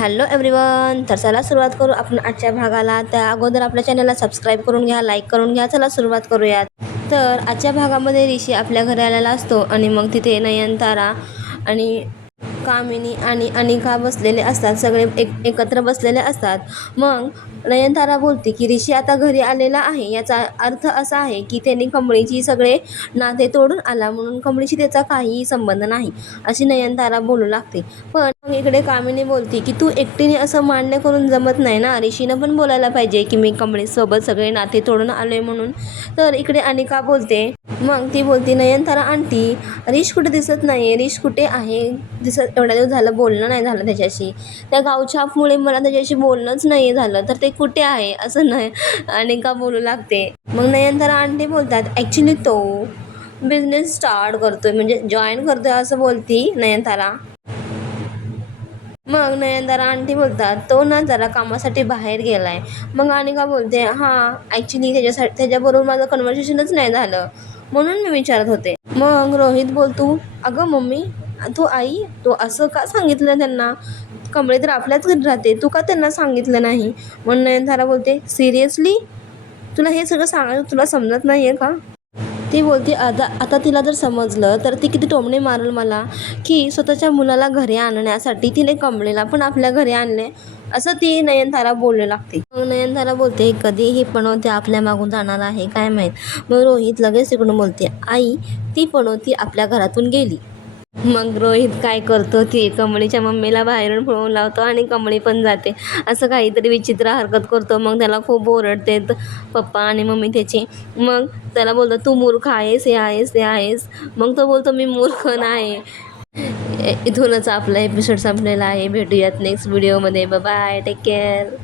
Hello everyone, तर चला सुरुवात करू आपण आजच्या भागाला. त्या अगोदर आपल्या चॅनलला सबस्क्राईब करून घ्या, लाईक करून घ्या. चला सुरुवात करूयात. तर आजच्या भागामध्ये ऋषी आपल्या घरी आलेला असतो आणि मग तिथे नयनतारा आणि कामिनी आणि अनिका बसलेले असतात. सगळे एकत्र बसलेले असतात. मग नयनतारा बोलते की ऋषी आता घरी आलेला आहे, याचा अर्थ असा आहे की त्यांनी कमळीची सगळे नाते तोडून आला, म्हणून कमळीशी त्याचा काहीही संबंध नाही, अशी नयनतारा बोलू लागते. पण मग इकडे कामिनी बोलते की तू एकटीने असं मान्य करून जमत नाही ना, ऋषीनं पण बोलायला पाहिजे की मी कमळीसोबत सगळे नाते तोडून आले म्हणून. तर इकडे अनिका बोलते. मग ती बोलते नयनतारा आंटी, ऋष कुठे दिसत नाही, ऋष कुठे आहे दिसत, एवढ्या दिवस झालं बोलणं नाही झालं त्याच्याशी, त्या गावछापमुळे मला त्याच्याशी बोलणंच नाही झालं, तर ते कुठे आहे असं नाही अनिका बोलू लागते. मग नयनतारा आंटी बोलतात ॲक्च्युली तो बिझनेस स्टार्ट करतोय, म्हणजे जॉईन करतोय असं बोलती नयनतारा. मग नयनतारा आंटी बोलतात तो ना जरा कामासाठी बाहेर गेलाय. मग अनिका बोलते हां, ॲक्च्युली त्याच्याबरोबर माझं कन्व्हर्सेशनच नाही झालं, म्हणून मी विचारत होते. मग रोहित बोलतो अगं मम्मी, तू आई, तू असं का सांगितलं त्यांना, कमळे तर आपल्याच घरी राहते, तू का त्यांना सांगितलं नाही. मग नयनतारा बोलते सिरियसली, तुला हे सगळं सांगायचं तुला समजत नाही आहे का. ती बोलते आता आता तिला जर समजलं तर ती किती टोमणे मारेल मला, की स्वतःच्या मुलाला घरी आणण्यासाठी तिने कमळेला पण आपल्या घरी आणले, असं ती नयनतारा बोलू लागते. मग नयनतारा बोलते कधी ही पनवती आपल्या मागून जाणार आहे काय माहीत. मग रोहित लगेच तिकडून बोलते आई, ती पनवती आपल्या घरातून गेली. मग रोहित काय करतो, ती कमळीच्या मम्मीला बाहेरून पळवून लावतो आणि कमळी पण जाते. असं काहीतरी विचित्र हरकत करतो. मग त्याला खूप ओरडते पप्पा आणि मम्मी त्याची. मग त्याला बोलतो तू मूर्ख आहेस, हे आहेस ते आहेस. मग तो बोलतो मी मूर्ख नाही. इथूनच आपला एपिसोड संपलेला आहे. भेटूयात नेक्स्ट व्हिडिओमध्ये. Bye, take care.